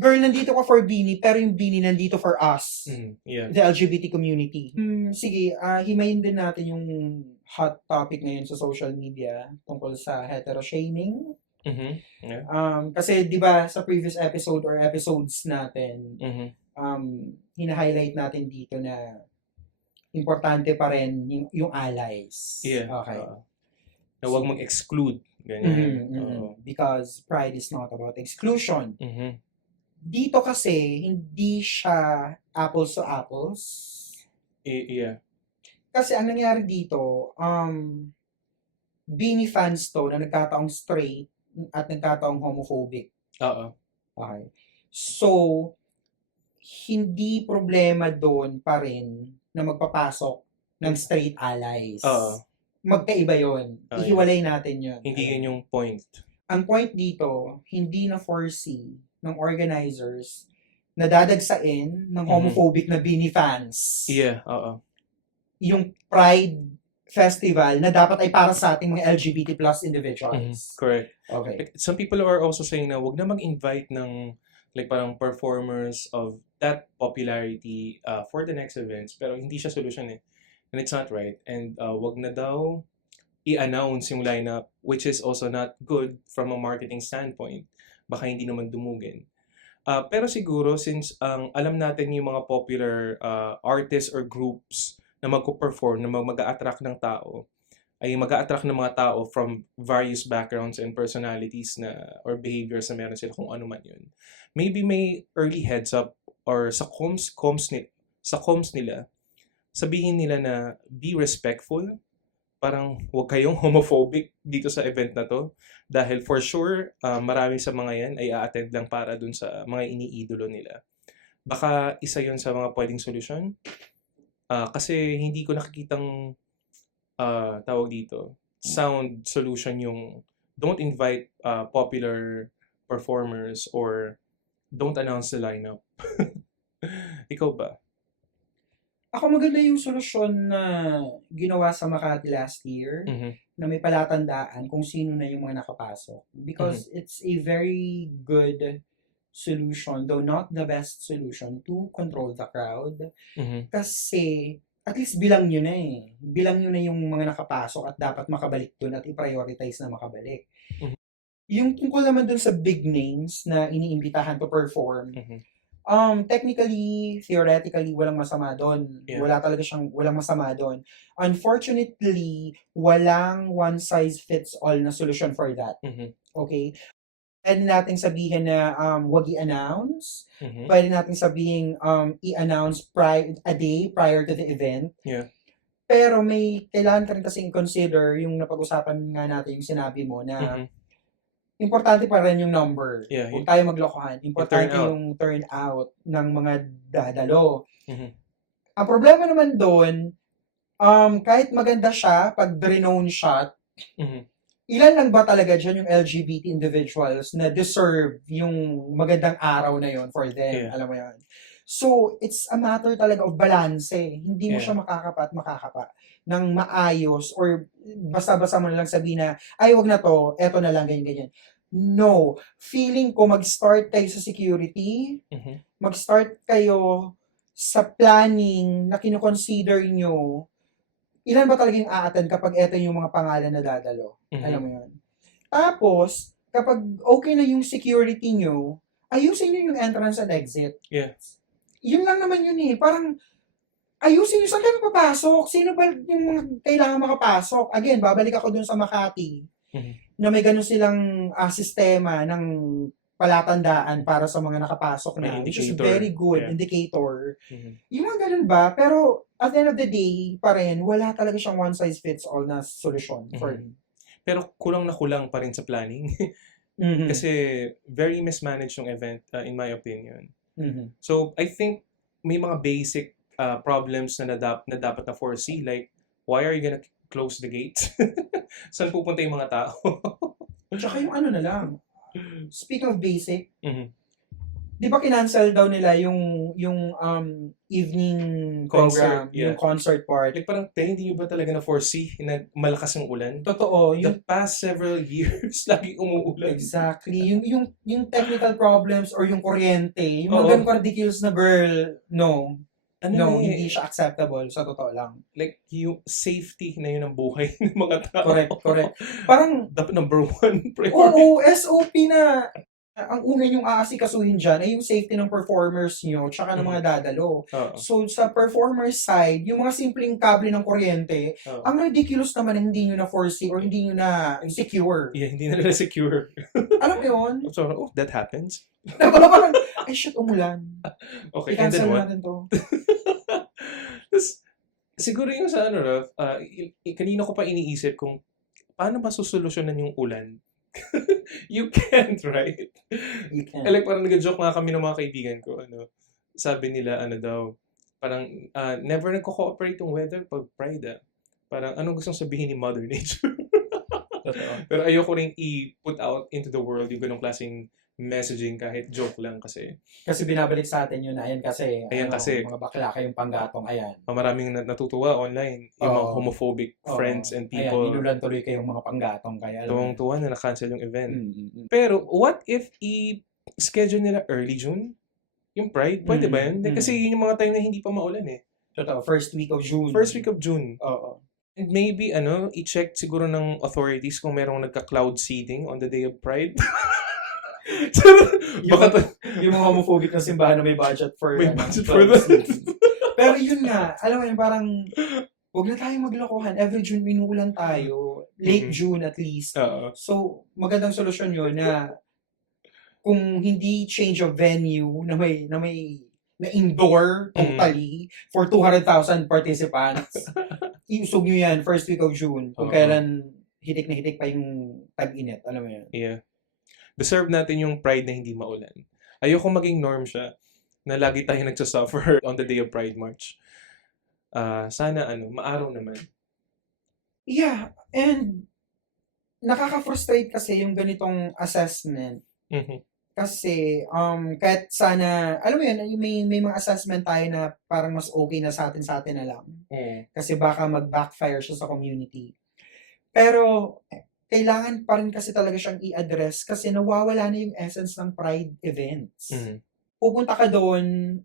girl, nandito ka for Beanie, pero yung Beanie nandito for us, Yeah. the LGBT community. Sige, himayin din natin yung hot topic ngayon sa social media tungkol sa hetero-shaming. Yeah. Kasi di ba sa previous episode or episodes natin, hina-highlight natin dito na importante pa rin yung allies. Yeah. Okay. Na huwag mag-exclude. Ganyan. Because pride is not about exclusion. Dito kasi, hindi siya apples to apples. Yeah. Kasi ang nangyari dito, Beanie fans to na nagkataong straight at nagkataong homophobic. Okay. So, hindi problema doon pa rin na magpapasok ng straight allies. Magkaiba yun. Ihiwalay natin yun. Hindi yun yung point. Ang point dito, hindi na foresee ng organizers na dadagsain ng homophobic na Beanie fans. Yeah, Yung Pride Festival na dapat ay para sa ating mga LGBT plus individuals. Correct. Okay. Some people are also saying na wag na mag-invite ng like parang performers of that popularity for the next events, pero hindi siya solution eh. And it's not right. And wag na daw i-announce yung lineup, which is also not good from a marketing standpoint. Baka hindi naman dumugin. Pero siguro, since alam natin yung mga popular artists or groups na magko-perform, na mag-a-attract ng tao, ay mag-a-attract ng mga tao from various backgrounds and personalities na or behaviors na meron sila, kung ano man yun. Maybe may early heads up or sa comms nila, sabihin nila na be respectful, parang huwag kayong homophobic dito sa event na to. Dahil for sure, marami sa mga yan ay a-attend lang para dun sa mga iniidolo nila. Baka isa yun sa mga pwedeng solusyon. Kasi hindi ko nakikitang tawag dito, sound solution yung don't invite popular performers or don't announce the lineup. Ikaw ba? Ako maganda yung solusyon na ginawa sa Makati last year na may palatandaan kung sino na yung mga nakapasok. Because it's a very good solution, though not the best solution, to control the crowd. Kasi at least bilang nyo na eh. Bilang nyo na yung mga nakapasok at dapat makabalik dun at i-prioritize na makabalik. Yung tungkol naman dun sa big names na iniimbitahan to perform, technically, theoretically, walang masama doon. Yeah. Walang masama doon. Unfortunately, walang one size fits all na solution for that. Okay? Pwede natin sabihin na wag i-announce. Pwede natin sabihin i-announce a day prior to the event. Yeah. Pero may kailangan ka rin kasing consider yung napag-usapan nga natin yung sinabi mo na importante pa rin yung number. Yeah, Huwag tayo maglokohan. Importante yung turnout ng mga dadalo. Ang problema naman doon, kahit maganda siya, pag drone shot, ilan lang ba talaga dyan yung LGBT individuals na deserve yung magandang araw na yon for them? Yeah. Alam mo yun? So, it's a matter talaga of balance. Hindi mo siya makakapa ng maayos or basta-basta mo na lang sabihin na, ay, wag na to, eto na lang, ganyan-ganyan. No. Feeling ko mag-start kayo sa security, mag-start kayo sa planning na kinoconsider nyo, ilan ba talagang a-attend kapag eto yung mga pangalan na dadalo? Alam mo yun? Tapos, kapag okay na yung security nyo, ayusin nyo yung entrance and exit. Yes. Yun lang naman yun eh. Parang, ayusin nyo, saan kayo papasok? Sino ba yung mga kailangan makapasok? Again, babalik ako dun sa Makati, na may ganun silang sistema ng palatandaan para sa mga nakapasok na, which is very good indicator. Yung mga ganun ba? Pero, at the end of the day, pa rin, wala talaga siyang one size fits all na solution for me. Pero kulang na kulang pa rin sa planning. Kasi very mismanaged yung event, in my opinion. So, I think may mga basic problems na dapat na foresee. Like, why are you gonna close the gates? Saan pupunta yung mga tao? Tsaka yung ano na lang. Speaking of basic, Di ba kinancel daw nila yung evening program, Concert, yeah. yung concert part. Like parang, hindi nyo ba talaga na-foresee na malakas ang ulan? Totoo. The past several years, lagi umuulan. Exactly. Yung technical problems or yung kuryente, yung Oo. mga ganun ridiculous na girl, no. Ano No, na eh, hindi siya acceptable, sa totoo lang. like, yung safety na yun ang buhay ng mga tao. Correct. Parang, Dapat number one priority. oo, SOP na. Ang una yung aasikasuhin dyan ay yung safety ng performers nyo tsaka ng mga dadalo. Oo. So, sa performers side, yung mga simpleng kable ng kuryente, Oo. ang ridiculous naman na hindi nyo na foresee or hindi nyo na secure. Yeah, hindi na nila secure. Alam mo yun? So, that happens. Parang, ay shit, umulan. Okay, and then I-cancel what? natin to. Tapos, siguro yung sa kanina ko pa iniisip kung paano ba susolusyonan yung ulan? You can't, right? You can. Like, parang nag-joke nga kami ng mga kaibigan ko, sabi nila, parang, never nagko-cooperate yung weather pag Pride, Parang, anong gustong sabihin ni Mother Nature? Pero ayoko rin i-put out into the world yung ganong klaseng messaging kahit joke lang kasi. Kasi binabalik sa atin yun na ayan kasi, Kasi mga bakla kayong panggatong, ayan. Maraming natutuwa online, yung mga Oo. homophobic friends and people. Ayan, nilulan tuloy kayong mga panggatong kaya. Tuwang-tuwa na na-cancel yung event. Mm. Pero, what if i-schedule nila early June? Yung Pride? Pwede ba yun? Kasi yun yung mga time na hindi pa maulan eh. Totoo, first week of June. First week of June. Oo. And maybe, i-check siguro ng authorities kung merong nagka-cloud seeding on the day of Pride. Yung mga homophobic na simbahan na may budget for that. Pero yun nga, alam mo yun, parang huwag na tayong maglokohan. Every June, minuulan tayo. Late June at least. So, magandang solusyon yun na kung hindi change of venue na indoor totally for 200,000 participants, iusog nyo yan first week of June. Kung kailan hitik na hitik pa yung tag-init. Alam mo yun? Yeah. Deserve natin yung Pride na hindi maulan. Ayoko maging norm siya na lagi tayo nagsasuffer on the day of Pride March. Sana maaraw naman. Yeah, and nakaka-frustrate kasi yung ganitong assessment. Kasi kahit sana, alam mo yun, may mga assessment tayo na parang mas okay na sa atin na lang. Kasi baka mag-backfire siya sa community. Pero kailangan pa rin kasi talaga siyang i-address kasi nawawala na yung essence ng Pride events. Pupunta ka doon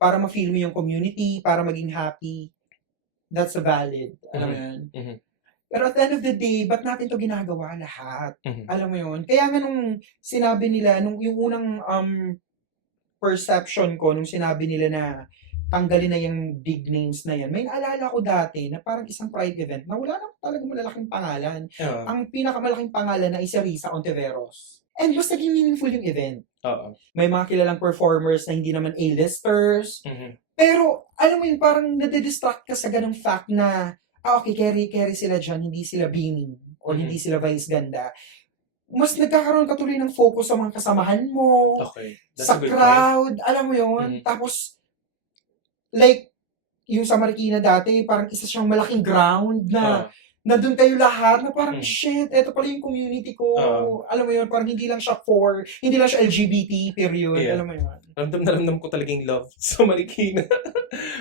para ma-feel mo yung community, para maging happy. That's valid. Alam mo yun? Pero at the end of the day, ba't natin to ginagawa lahat? Alam mo yun? Kaya nga nung sinabi nila, yung unang perception ko, nung sinabi nila na tanggalin na yung big names na yan. May naalala ko dati na parang isang Pride event na wala na talagang malalaking pangalan. Ang pinakamalaking pangalan na isa Risa Ontiveros. And mas naging meaningful yung event. May mga kilalang performers na hindi naman A-listers. Pero, alam mo yun, parang nade-distract ka sa ganung fact na, okay, carry sila dyan, hindi sila beaming, or hindi sila vice ganda. Mas nagkakaroon ka tuloy ng focus sa mga kasamahan mo, sa crowd, alam mo yun. Tapos, like, yung sa Marikina dati, parang isa siyang malaking ground na nandun kayo lahat na parang, shit, eto pala yung community ko. Alam mo yun, parang hindi lang siya LGBT, period. Yeah. Alam mo yun. Ramdam ko talagang love sa Marikina.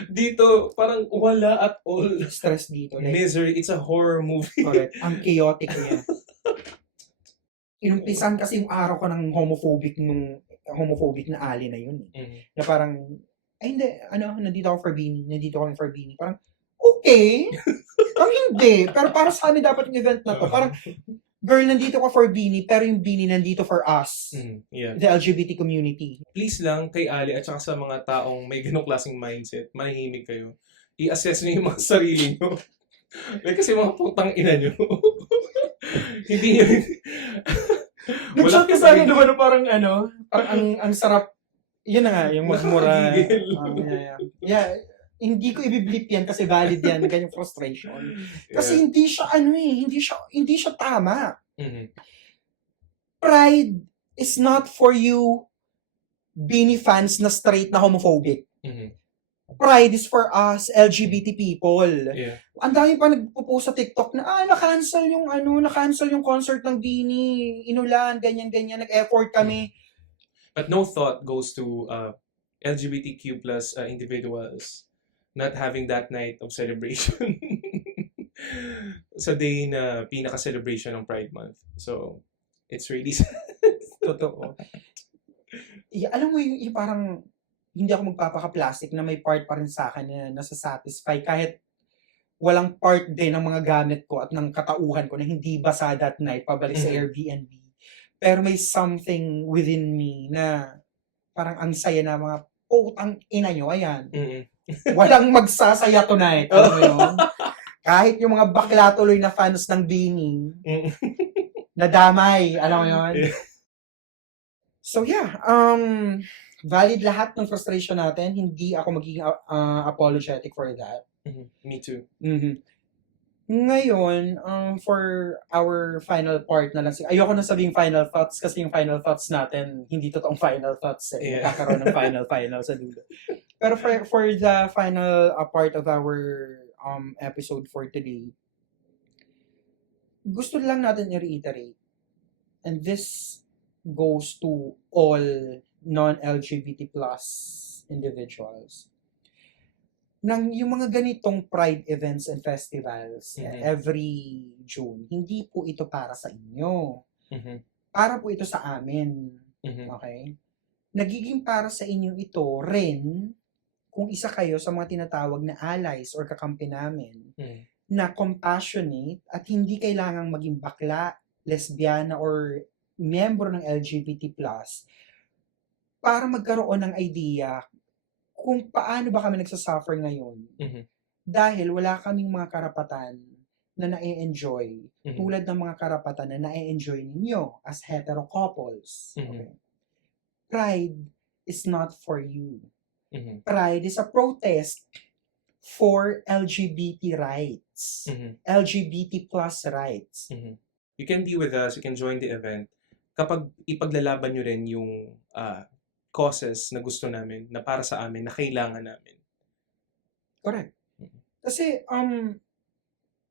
Dito, parang wala at all. Stress dito. Like, misery. It's a horror movie. Correct. Ang chaotic niya. Inumpisan kasi yung araw ko ng homophobic na ali na yun. Na parang, ay hindi, nandito ako for Beanie. Nandito kami for Beanie. Parang, okay. Parang hindi. Pero para sa amin dapat yung event na to. Parang, girl, nandito ka for Beanie, pero yung Beanie nandito for us. Yeah. The LGBT community. Please lang, kay Ali at saka sa mga taong may ganong klaseng mindset, manahimik kayo. I-assess nyo yung mga sarili nyo. Like, kasi mga putang ina nyo. Hindi nyo. Nag-shot ka sa akin naman parang ang sarap. Yun na nga, yung magmura. Yeah, hindi ko ibiblip yan kasi valid yan, ganyang frustration. Kasi hindi siya tama. Pride is not for you Beanie fans na straight na homophobic. Pride is for us LGBT people. Ang dami pa nagpo-post sa TikTok na na-cancel yung concert ng Beanie, inulan, ganyan, nag-effort kami. But no thought goes to LGBTQ plus individuals not having that night of celebration sa day na pinaka-celebration ng Pride Month. So, it's really sad. Totoo. Alam mo yung parang hindi ako magpapaka-plastic na may part pa rin sa akin na nasa-satisfy kahit walang part din ng mga gamit ko at ng katauhan ko na hindi basa that night pabalik sa Airbnb. Pero may something within me na parang ang saya na mga putang ina nyo, ayan. Walang magsasaya tonight. Alam mo yun? Kahit yung mga bakla tuloy na fans ng Beanie, nadamay. Alam mo yun? So yeah, valid lahat ng frustration natin. Hindi ako magiging apologetic for that. Me too. Ngayon, for our final part na lang. Ayoko na sabihin final thoughts kasi yung final thoughts natin, hindi totoong final thoughts eh. Yeah. Nakakaroon ng final sa dulo. Pero for the final part of our episode for today, gusto lang natin i-reiterate. And this goes to all non-LGBT plus individuals. Nang yung mga ganitong Pride events and festivals every June, hindi po ito para sa inyo. Para po ito sa amin. Okay? Nagiging para sa inyo ito rin kung isa kayo sa mga tinatawag na allies or kakampi namin na compassionate at hindi kailangang maging bakla, lesbiana, or miyembro ng LGBT+, para magkaroon ng idea kung paano ba kami nagsasuffer ngayon. Dahil wala kaming mga karapatan na na-enjoy tulad ng mga karapatan na na-enjoy ninyo as hetero couples. Okay? Pride is not for you. Pride is a protest for LGBT rights. LGBT plus rights. You can be with us, you can join the event kapag ipaglalaban nyo rin yung causes na gusto namin, na para sa amin, na kailangan namin. Correct. Kasi,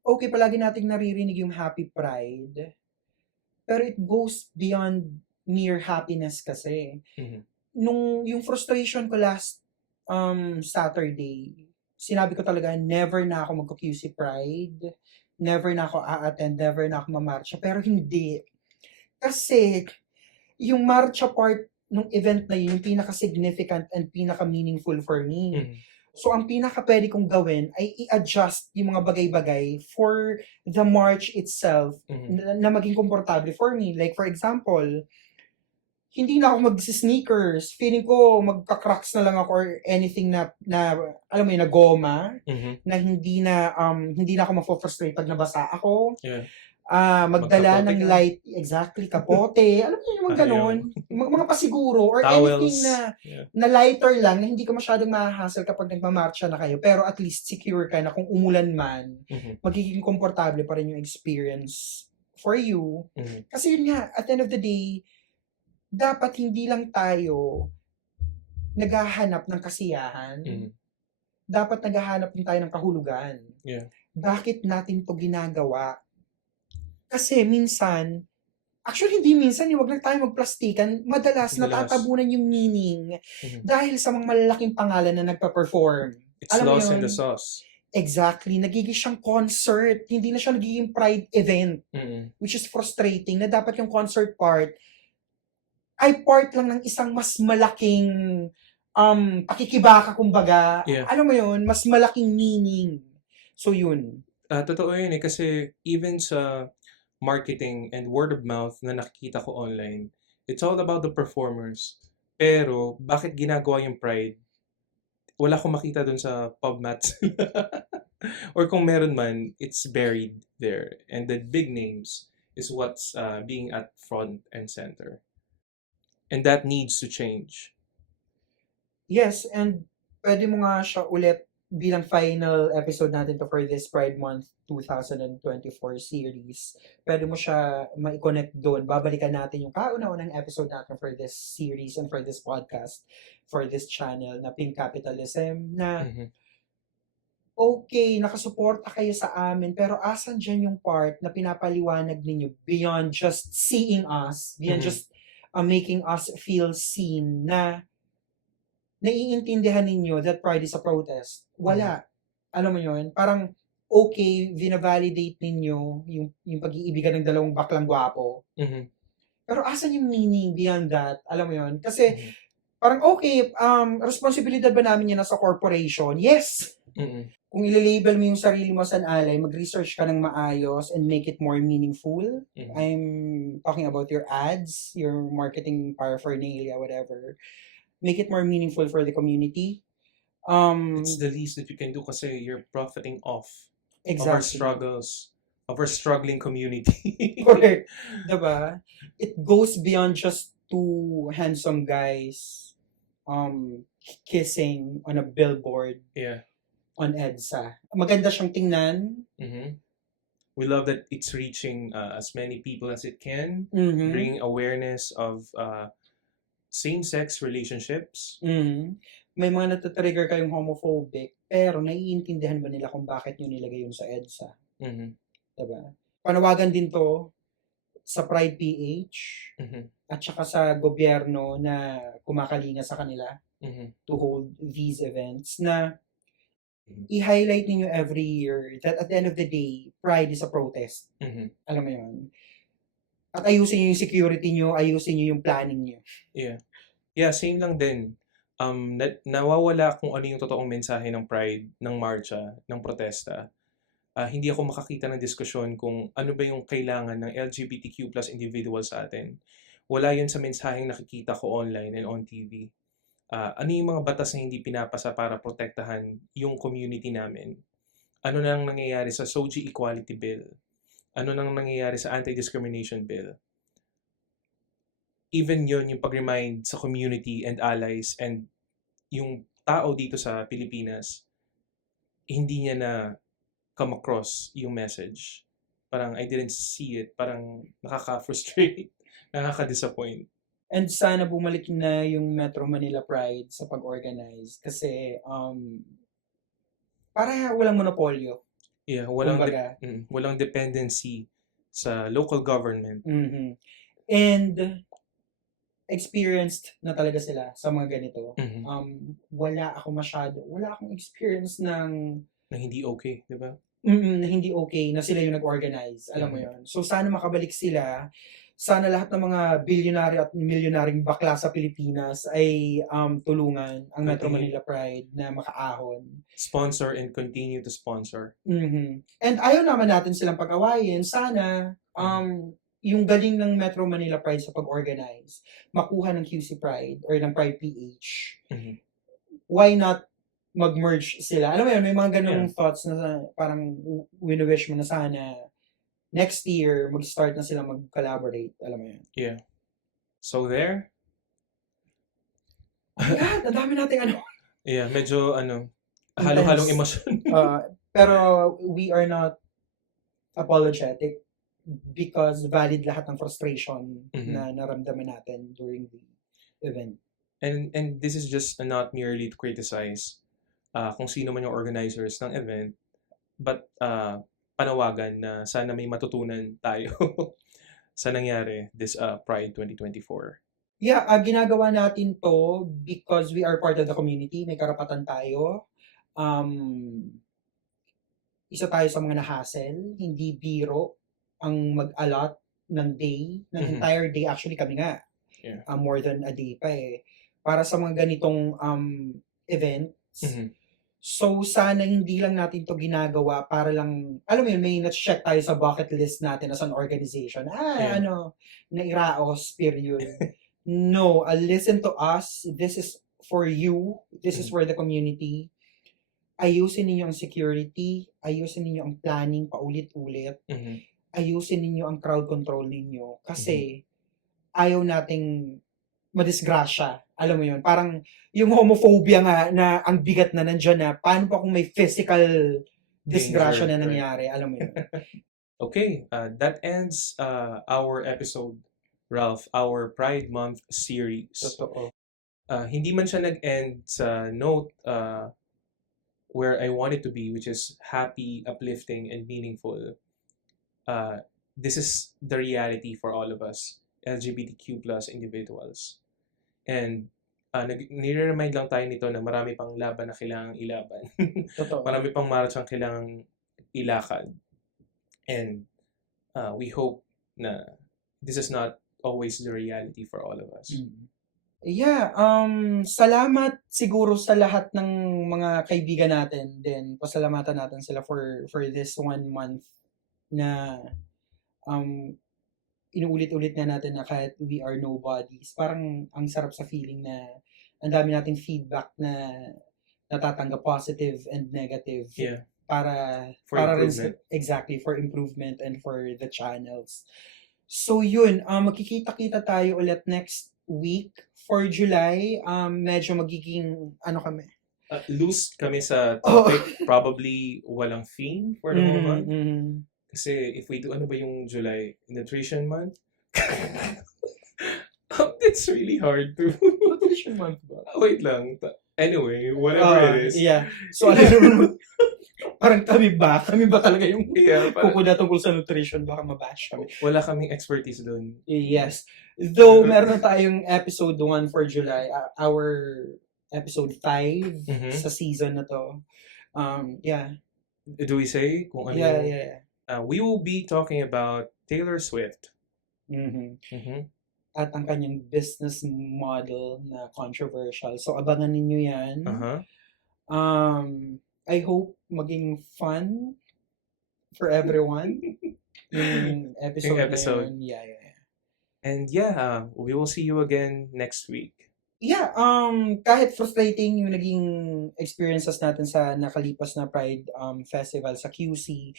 okay, palagi nating naririnig yung happy pride, pero it goes beyond mere happiness kasi. Yung frustration ko last Saturday, sinabi ko talaga, never na ako mag-QC Pride, never na ako a-attend, never na ako mamarcha, pero hindi. Kasi, yung marcha part ng event na yun, yung pinaka-significant and pinaka-meaningful for me. So, ang pinaka-pwede kong gawin ay i-adjust yung mga bagay-bagay for the march itself na maging komportable for me. Like, for example, hindi na ako mag-sneakers. Feeling ko magka-cracks na lang ako or anything na alam mo yun, na goma, na hindi na ako mafo-frustrate pag nabasa ako. Yeah. Magdala ng light, exactly, kapote, alam mo yung mga ganun, mga pasiguro, or towels, anything na lighter lang, na hindi ka masyadong mahahassle kapag nagmamarcha na kayo, pero at least secure ka na kung umulan man, magiging komportable pa rin yung experience for you. Kasi yun nga, at the end of the day, dapat hindi lang tayo naghahanap ng kasiyahan, dapat naghahanap din tayo ng kahulugan. Yeah. Bakit natin to ginagawa? Kasi minsan, actually hindi minsan, wag lang tayo magplastikan, madalas natatabunan yung meaning dahil sa mga malalaking pangalan na nagpa-perform. It's lost in the sauce. Exactly. Nagiging siyang concert. Hindi na siya nagiging pride event. Which is frustrating na dapat yung concert part ay part lang ng isang mas malaking pakikibaka, kumbaga. Yeah. Alam mo yun, mas malaking meaning. So yun. Totoo yun eh, kasi even sa marketing and word of mouth na nakikita ko online, it's all about the performers. Pero, bakit ginagawa yung Pride? Wala akong makita dun sa PubMats. Or kung meron man, it's buried there. And the big names is what's being at front and center. And that needs to change. Yes, and pwede mo nga siya ulit bilang final episode natin to for this Pride Month 2024 series. Pwede mo siya ma-connect doon. Babalikan natin yung kauna-unang episode natin for this series and for this podcast, for this channel na Pink Capitalism, na okay, nakasuporta kayo sa amin, pero asan dyan yung part na pinapaliwanag ninyo beyond just seeing us, beyond just making us feel seen na naiintindihan ninyo that pride is a protest. Wala. Alam mo yun? Parang, okay, vina-validate ninyo yung pag-iibigan ng dalawang baklang gwapo. Pero asan yung meaning beyond that? Alam mo yun? Kasi, parang okay, responsibilidad ba namin yan sa corporation? Yes! Kung ililabel mo yung sarili mo as an ally, mag-research ka ng maayos and make it more meaningful. I'm talking about your ads, your marketing paraphernalia, whatever. Make it more meaningful for the community. It's the least that you can do kasi you're profiting off of our Exactly. struggles, of our struggling community. Correct. Diba? It goes beyond just two handsome guys kissing on a billboard Yeah. on EDSA. Maganda siyang tingnan. We love that it's reaching as many people as it can, Mhm. bringing awareness of same-sex relationships. May mga natatrigger kayong homophobic, pero naiintindihan ba nila kung bakit nyo nilagay yun sa EDSA? Diba? Panawagan din to sa Pride PH at saka sa gobyerno na kumakalinga sa kanila to hold these events na i-highlight ninyo every year that at the end of the day, Pride is a protest. Alam mo yun? At ayusin nyo yung security nyo, ayusin nyo yung planning nyo. Yeah, same lang din. Nawawala kung ano yung totoong mensahe ng Pride, ng marcha, ng protesta. Hindi ako makakita ng diskusyon kung ano ba yung kailangan ng LGBTQ plus individual sa atin. Wala yun sa mensaheng nakikita ko online and on TV. Ano yung mga batas na hindi pinapasa para protektahan yung community namin? Ano nang nangyayari sa SOGI Equality Bill? Ano nang nangyayari sa Anti-Discrimination Bill? Even yun, yung pag-remind sa community and allies and yung tao dito sa Pilipinas, hindi niya na come across yung message. Parang I didn't see it. Parang nakaka-frustrate, nakaka-disappoint. And sana bumalik na yung Metro Manila Pride sa pag-organize kasi para walang monopolyo. Yeah, Kumbaga. walang dependency sa local government. And experienced na talaga sila sa mga ganito. Wala akong experience ng na hindi okay, di ba? Na hindi okay na sila yung nag-organize. Alam mo yun. So sana makabalik sila. Sana lahat ng mga bilyonary at milyonaring bakla sa Pilipinas ay tulungan ang Metro Manila Pride na makaahon. Sponsor and continue to sponsor. And ayaw naman natin silang pag-awayin. Sana yung galing ng Metro Manila Pride sa pag-organize, makuha ng QC Pride or ng Pride PH. Why not mag-merge sila? Alam mo yun, may mga ganung thoughts na parang wini-wish mo na sana next year, mag-start na sila mag-collaborate. Alam mo yun? Yeah. So there? Yan, ang dami nating Yeah, medyo halo-halong emosyon. Pero we are not apologetic because valid lahat ng frustration na naramdaman natin during the event. And this is just not merely to criticize kung sino man yung organizers ng event, but panawagan na sana may matutunan tayo sa nangyari this Pride 2024. Yeah, ginagawa natin to because we are part of the community. May karapatan tayo. Isa tayo sa mga na-hassle. Hindi biro ang mag-allot ng day, ng entire day. Actually, kami nga. Yeah. More than a day pa eh. Para sa mga ganitong events. So, sana hindi lang natin to ginagawa para lang, alam mo yun, may na-check tayo sa bucket list natin as an organization. Nairaos, period. No, listen to us. This is for you. This is for the community. Ayusin ninyo ang security. Ayusin ninyo ang planning paulit-ulit. Ayusin ninyo ang crowd control ninyo. Kasi, ayaw nating madisgrasya. Alam mo yun, parang yung homophobia nga na ang bigat na nandyan na, paano pa kung may physical disgrasya na nangyari? Alam mo yun. Okay, that ends our episode, Ralph, our Pride Month series. Totoo. Hindi man siya nag-end sa note where I want it to be, which is happy, uplifting, and meaningful. This is the reality for all of us. LGBTQ plus individuals. And nire-remind lang tayo nito na marami pang laban na kailangang ilaban. Totoo. Marami pang march ang kailangang ilakad. And we hope na this is not always the reality for all of us. Yeah, salamat siguro sa lahat ng mga kaibigan natin. Then, pasalamatan natin sila for this 1 month na inuulit-ulit na natin na kahit we are nobodies. Parang ang sarap sa feeling na ang dami nating feedback na natatanggap, positive and negative. Yeah. Para For rin improvement. exactly, for improvement and for the channels. So yun, magkikita-kita tayo ulit next week. For July, medyo magiging, kami? Loose kami sa topic. Probably walang theme for the whole month. Kasi if we do, ano ba yung July? Nutrition month? It's really hard to... Nutrition month ba? Wait lang. Anyway, whatever it is. Yeah. So, alam parang kami ba talaga yung parang, kukuda tungkol sa nutrition? Baka mabash kami. Wala kaming expertise doon. Yes. Though, meron na tayong episode 1 for July. Our episode 5 sa season na to. Yeah. Do we say kung ano? Yeah. We will be talking about Taylor Swift. At ang kanyang business model na controversial. So, abangan ninyo yan. I hope maging fun for everyone yung episode na yun. Yeah. And we will see you again next week. Yeah, kahit frustrating yung naging experiences natin sa nakalipas na Pride Festival sa QC,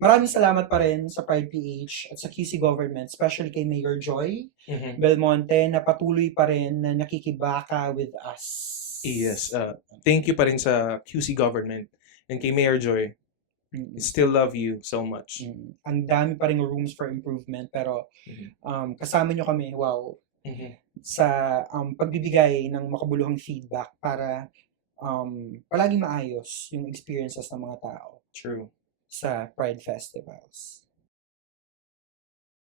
maraming salamat pa rin sa Pride PH at sa QC government, especially kay Mayor Joy Belmonte, na patuloy pa rin na nakikibaka with us. Yes, thank you pa rin sa QC government and kay Mayor Joy. We still love you so much. Ang dami pa rin rooms for improvement, pero kasama nyo kami, sa pagbibigay ng makabuluhang feedback para palaging maayos yung experiences ng mga tao. True. Sa Pride Festivals.